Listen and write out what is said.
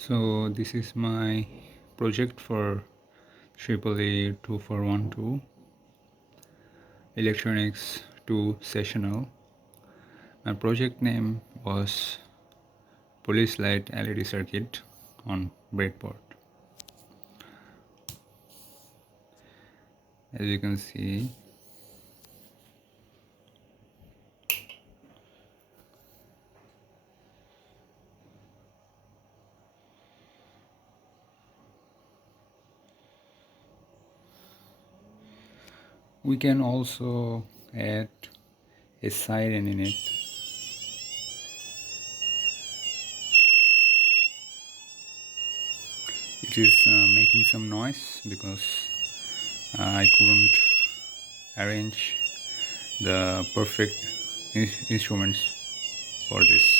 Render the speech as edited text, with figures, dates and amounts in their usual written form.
So this is my project for EEE2412 Electronics 2 Sessional. My project name was Police Light LED Circuit on breadboard. As you can see, we can also add a siren in it. It is making some noise because I couldn't arrange the perfect instruments for this.